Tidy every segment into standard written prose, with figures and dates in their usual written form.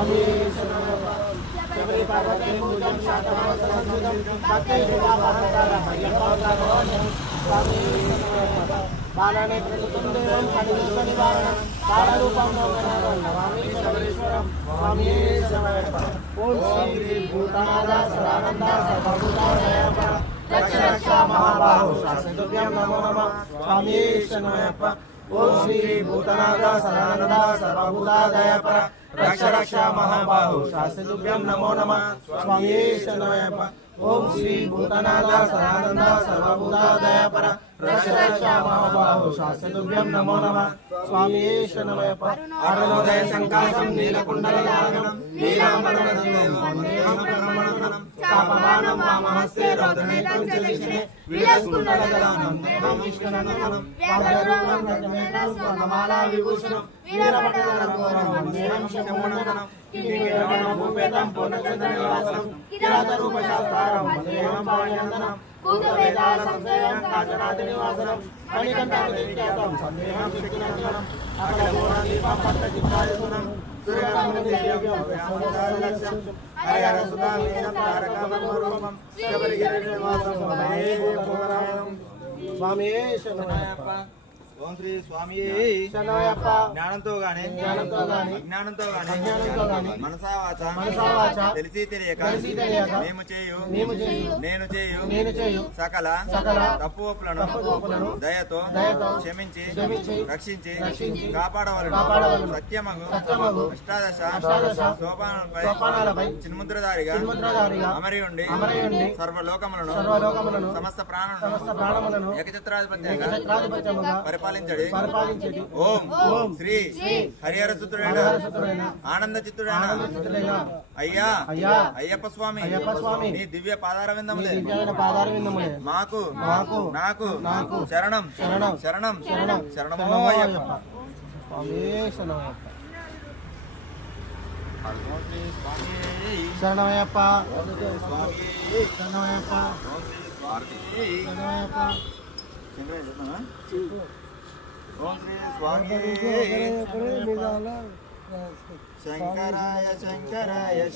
स्वामी शबरी पार्वती पूजन शातमसंस्कृतं भक्ति विवाहकारं स्वामी बालनेत्रसुन्दरं खनिजनिवारणं बालरूपं नमामि शबरीश्वरं स्वामी शरणमयप्पा ओम श्री भूतानाथ सदानंद सर्वभूतादयापर रक्ष रक्ष महाबाहो शास्त्रभ्यं नमो नमः स्वामी शरणमयप्पा ओम श्री भूतानाथ सदानंद सर्वभूतादयापर रक्ष रक्ष महाबाहो शास्त्रभ्यं नमो नमः स्वामी शरणमयप्पा ओम श्री भूतानाथ सदानंद सर्वभूतादयापर रक्ष रक्ष महाबाहो शास्त्रभ्यं नमो नमः स्वामी शरणमयप्पा अरुणोदय संकाशं नीलकुण्डलधारणं नीलाम्बरधरं चापमानं वामहस्ते रौद्रनेत्रं च दक्षिणे विलसकुण्डलधरानं देवं विष्णुनन्दनं पादरूपं रत्नमेकं स्वर्णमाला विभूषणं वीरभद्रधरं वन्देहं शम्भुनन्दनं किरीटभूपेतं पूर्णचन्द्रनिवासनं किरातरूपशास्त्रं वन्देहं पाणिनन्दनं भूतवेदालसंसेवं काचराजनिवासनं मणिकण्ठादिख्यातं सन्देहं शक्तिनन्दनं अखिलपूर्णदीपं भक्तचित्तायसुनं सूर्यकान्तिदेव्यं व्यासोदारलक्ष्यं हरिहरसुधामेनं तारकामरूपं शबरिगिरिनिवासं वन्दे पूर्णरायणं स्वामी शरणमयप्पा ओम श्री स्वामी शरणमयप्प జ్ఞానంతో గాని అజ్ఞానంతో గాని మనసా వాచ తెలిసి తెలియక మేము చేయు నేను చేయు సకల తప్పులను దయతో క్షమించి రక్షించి కాపాడవలెను సత్యమగు అష్టాదశ సోపానాలపై చిన్ముద్రధారిగా అమరి ఉండి సర్వలోకములను సమస్త ప్రాణములను ఏకఛత్రాధిపత్యంగా పరిపాలించడి ఓం శ్రీ హరిహర సుతుడైన ఆనంద చిత్తుడైన అయ్యా అయ్యప్ప స్వామి నీ దివ్య పాదార విందములే మాకు నాకు శరణం శరణమో అయ్యప్ప శరణమయ్యప్ప ఓం శ్రీ స్వామి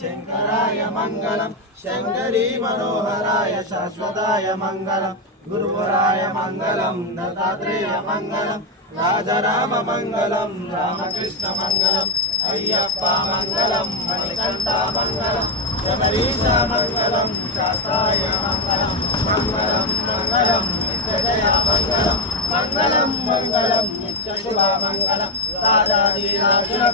శంకరాయ మంగళం శంకరీ మనోహరాయ శాశ్వతాయ మంగళం గురువరాయ మంగళం దత్తాత్రేయ మంగళం రాజరామ మంగళం రామకృష్ణ మంగళం అయ్యప్ప మంగళం మణికంఠ మంగళం శబరీశ మంగళం శాస్త్రాయ మంగళం మంగళం నిత్యజయ మంగళం నిత్య శుభ మంగళం రాజాదిరాజుల